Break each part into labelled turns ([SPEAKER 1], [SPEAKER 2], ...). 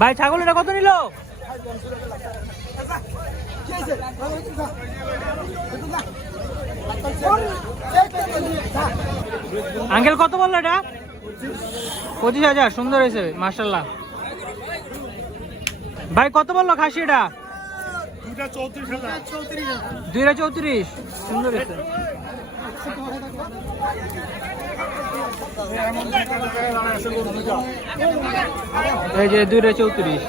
[SPEAKER 1] ভাই, ছাগল এটা কত নিল? আঙ্কেল, কত বলল এটা? পঁচিশ হাজার, সুন্দর হয়েছে মার্শাল্লাহ ভাই, কত বলল খাসি এটা? দুইটা চৌত্রিশ। সুন্দর হয়েছে। এই যে দুইটা চৌত্রিশ।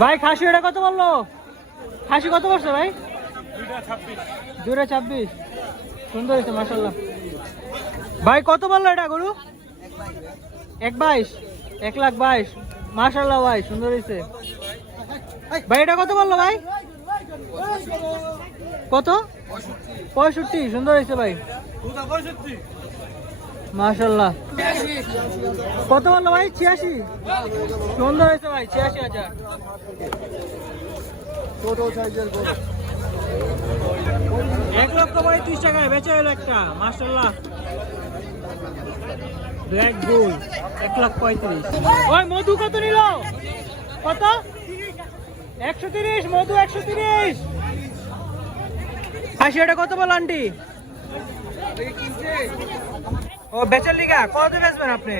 [SPEAKER 1] ভাই, খাসি এটা কত বলল? খাসি কত বলছে ভাই? দুইটা ছাব্বিশ। সুন্দর হয়েছে মার্শাল্লাহ ভাই, কত বলল এটা গরু? এক বাইশ। এক লাখ বাইশ। মার্শাল্লাহ ভাই, সুন্দর হয়েছে। ভাই, এটা কত বলল ভাই? কত? পঁয়ষট্টি। সুন্দর হয়েছে ভাই। মার্শাল্লাহ কত বলল ভাই? ছিয়াশি? সুন্দর হয়েছে ভাই ছিয়াশি হাজার। এক লক্ষ পঁয়ত্রিশ টাকায় বেচে হলো একটা মার্শাল্লাহ ব্ল্যাক গোল এক লাখ পঁয়ত্রিশ। ওই মধু কত নিল? কত? একশো তিরিশ মধু একশো তিরিশ। আশি এটা কত বল আন্টি? ও, বেচার লিগা কত বেচবেন আপনি?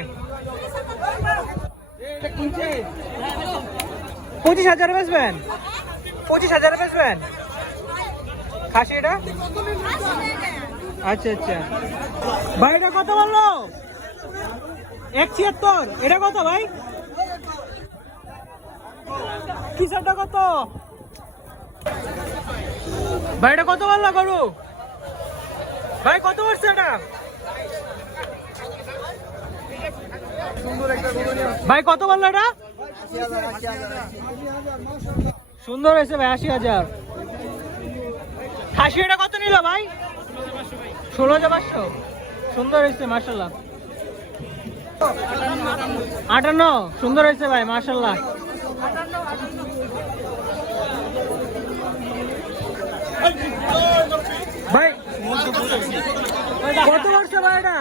[SPEAKER 1] পঁচিশ হাজার বেচবেন? পঁচিশ হাজার বেচবেন? খাসি এটা? আচ্ছা আচ্ছা। ভাই, এটা কত বলল? এক ছিয়াত্তর। এটা কত ভাই? কিসেরটা কত? ভাই, এটা কত বলল গরু? ভাই, কত বলছে এটা? ভাই, কত বলল এটা? সুন্দর হয়েছে ভাই, আশি হাজার। খাসি এটা কত নিল ভাই? ষোলো হাজার পাঁচশো। সুন্দর হয়েছে মার্শাল্লাহ আটান্ন, সুন্দর হয়েছে ভাই মার্শাল্লাহ ভাই, কত বলছে ভাই এটা?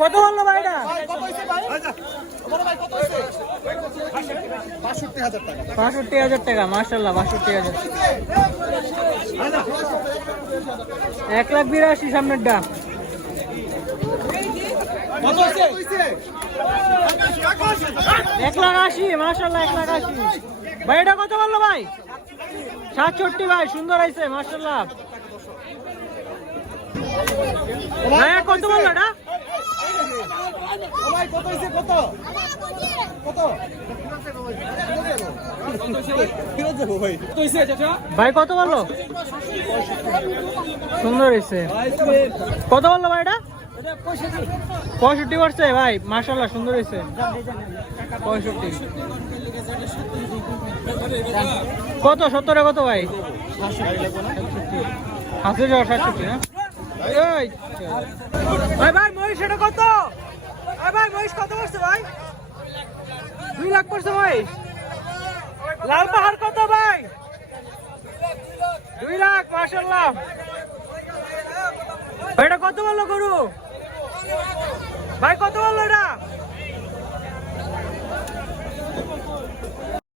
[SPEAKER 1] কত বলল ভাই এটা? বাষট্টি হাজার টাকা মার্শাল্লাহ বাষট্টি হাজার। এক লাখ বিরাশি সামনেরটা এক লাখ আশি মার্শাল্লাহ এক লাখ আশি। ভাই এটা কত বলল ভাই? সাতষট্টি ভাই সুন্দর আছে মার্শাল্লাহ ভাইয়া কত বলল এটা? ভাই, কত বলল? সুন্দর হয়েছে কত বলল ভাই এটা? পঁয়ষট্টি করছে ভাই মার্শাল্লাহ সুন্দর হয়েছে পঁয়ষট্টি। কত? সত্তরে কত, ভাই? আশি হাজার সাতষট্টি, না? ভাই ভাই মহিষ কত? ভাই ভাই দুই লাখ পড়ছে মহিষ? লাল পাহাড় কত, ভাই? দুই লাখ ভাই, এটা কত বলল গরু? ভাই, কত বলল এটা?